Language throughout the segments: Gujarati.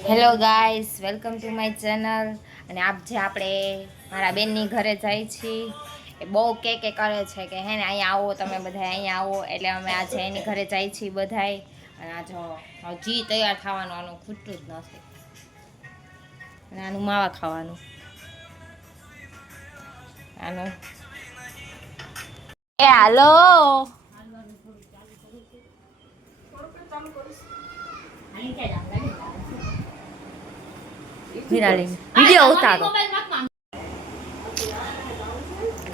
Hello guys, welcome to my channel. અને આપ જે આપણે મારા બેનની ઘરે જાય છીએ એ બહુ કે કરે છે કે હે ને અહીંયા આવો, તમે બધા અહીંયા આવો. એટલે અમે આજે એની ઘરે જાય છીએ બધાય. અને આ જો હજી તૈયાર થવાનું, આનું ખૂટતું જ નથી. અને આનું માવા ખાવાનું, આનું એ હાલો વિડિયો ઉતારો.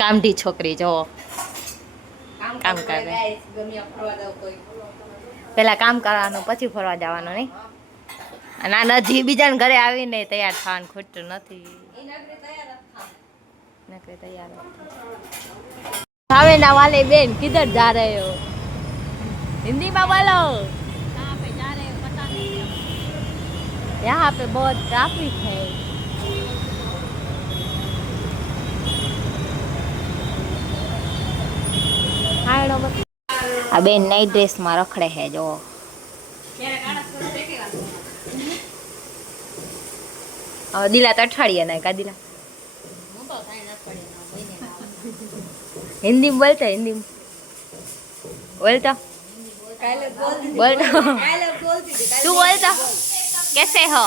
કામઢી છોકરી જો કામ કરે. પેલા કામ કરવાનું પછી ફરવા જવાનું નહીં. અને આ નજી બીજાને ઘરે આવીને તૈયાર થવાનું ખોટું નથી. હવે ના વાલે બેન કિધર જા રહે હો? हिंदी में बोलो. कहाँ पे जा रहे हो पता नहीं. यहाँ पे बहुत ट्रैफिक है. આ બેન નાઈટ ડ્રેસ માં રખડે છે જો. દિલા તો અઠવાડિયા ના કા દિલા. हिंदी में बोलते, हिंदी में बोलता बोलता तू बोलता कैसे हो?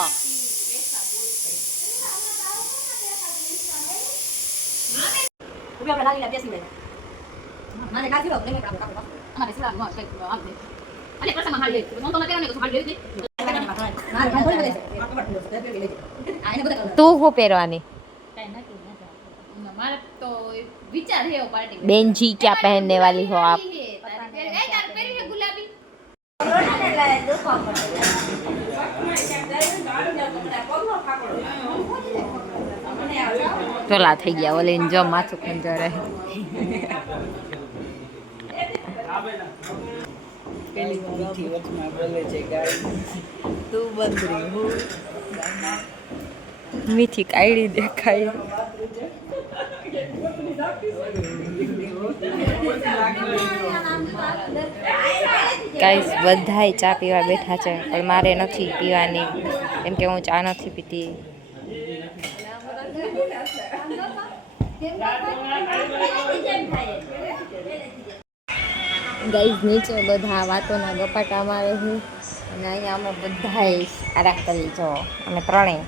તું હું પહેરવાની? बेन जी क्या पहनने वाली हो आप? टोला થઈ ગયા ઓલે જો માથું ખંજર રહે. પેલી મીઠી વચમાં બોલે છે ગાય તું બંદરી હું મીઠી કાયડી દેખાય. ગાઈસ બધાય ચા પીવા બેઠા છે પણ મારે નથી પીવાની કેમ કે હું ચા નથી પીતી. ગાઈસ નીચે બધા વાતોના ગપાટા મારે છે અને અહીંયા અમે બધાય આરામ કરી જો અમે ત્રણેય.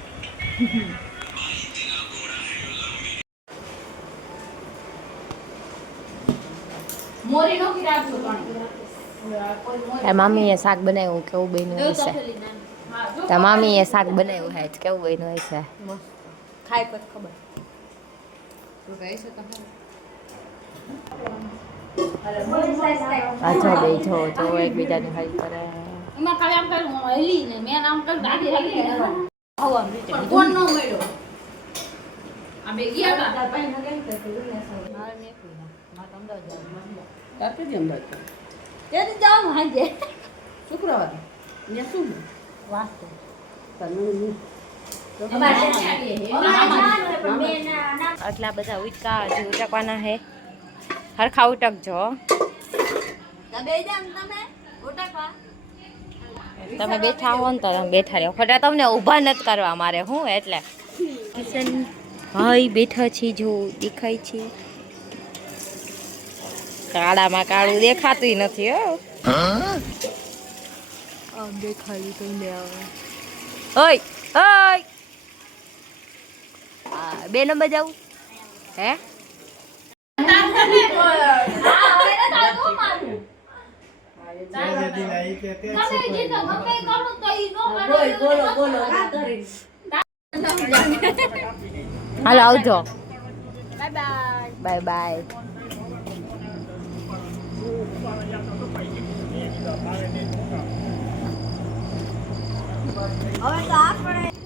મામીએ શાક બનાવ્યું કેવું બન્યું હશે? તો મામીએ શાક બનાવ્યું હે કેવું બન્યું હશે? ખાઈ પછી ખબર. અચ્છા બે જો જો એકબીજાની હેલ્પ કરે. એમાં ખાલી આમ કરું હેલી ને મેં આમ કર દાદી હેલી આવા રીતે કોણ નો મળ્યો આ બે ગયા હતા પાઈ ન ગઈ તો મારે મે કોઈ ના તમને જાવ તાતે જ અંબાત તે જાવ હાજે શુક્રવાર ને શું વાસ્તુ તને આટલા બધા ઉટકા હજી ઉટકવાના હે. હરખા ઉટકજો. તમે બેઠા હો ને તો તમે બેઠા રહ્યો. ખોટા તમને ઊભા નથી કરવા મારે હું એટલે. કિશન ભાઈ બેઠા છે જો દેખાય છે. કાળામાં કાળું દેખાતું નથી હો. આમ દેખાયું તમને ઓય ઓય. બે નંબર જાવું હે? હાલો આવજો. Bye bye bye bye. હવે તો આપણે